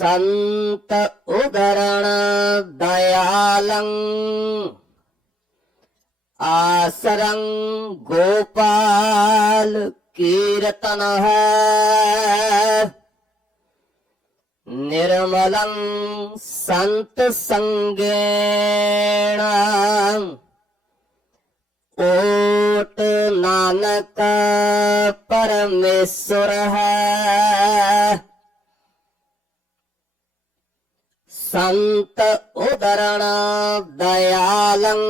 संत उदरण दयालं आसरं गोपाल कीर्तनः निर्मलं सन्तसङ्गेण ओट नानक परमेश्वरः संत उदरण दयालं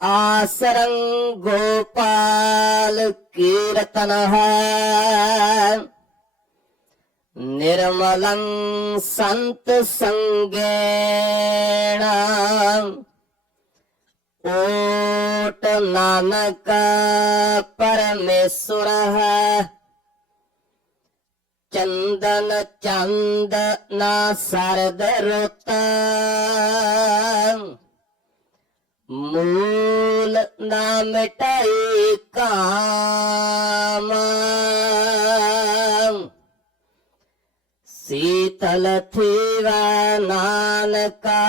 आसरं गोपाल कीर्तनः निर्मलं सन्तसङ्गेण ओट नानक परमेश्वरः ਚੰਦਨ ਚੰਦ ਨਾ ਸਰਦ ਰੁੱਤ। ਮੂਲ ਨਾ ਮਿਟਾਈ ਕਾਮ। ਸੀਤਲ ਥੀਵਾ ਨਾਨਕਾ।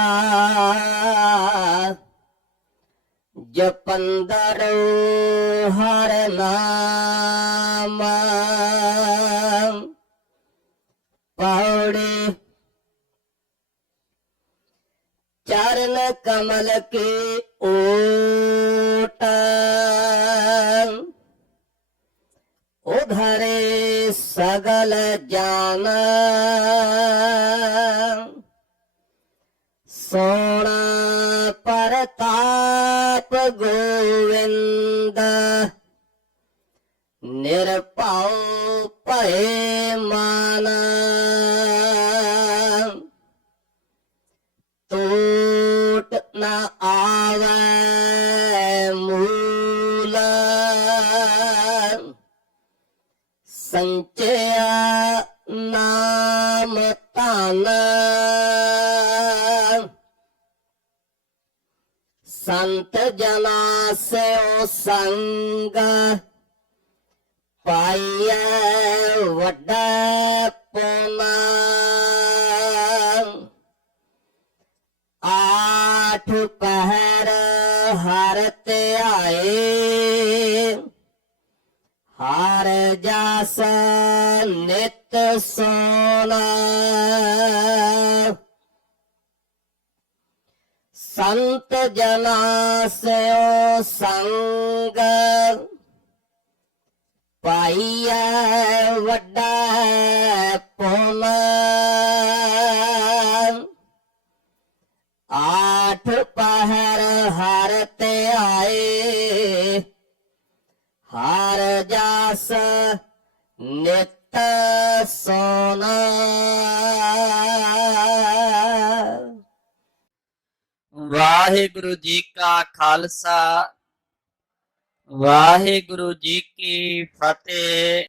ਜਪੰਦਰ ਹਰ ਨਾਮ। ਪੌੜੀ ਚਰਨ ਕਮਲ ਕੇ ਓਟ। ਉਧਰੇ ਸਗਲ ਜਾਨ। ਸੋਣਾ ਪਰਤਾਪ ਗੋਵਿੰਦ। ਨਿਰਭਉ ਭਏ ਨਾ ਆਵੇ ਮੂਲ। ਸੰਚਿਆ ਨਾਮ ਧਨ। ਸੰਤ ਜਨਾ ਸੋ ਸੰਗ। ਪਾਈਐ ਵੱਡਾ ਆਠ ਪਹਿਰ ਹਰ ਧਿਆਏ। ਹਰ ਜਸ ਨਿਤ ਸੋਨਾ ਸੰਤ ਜਨਾ ਸਿਓ ਸੰਗ। ਪਾਈਐ ਵੱਡਾ ਨਿਤ ਸੋਨਾ ਵਾਹਿਗੁਰੂ ਜੀ ਕਾ ਖਾਲਸਾ ਵਾਹਿਗੁਰੂ ਜੀ ਕੀ ਫਤਿਹ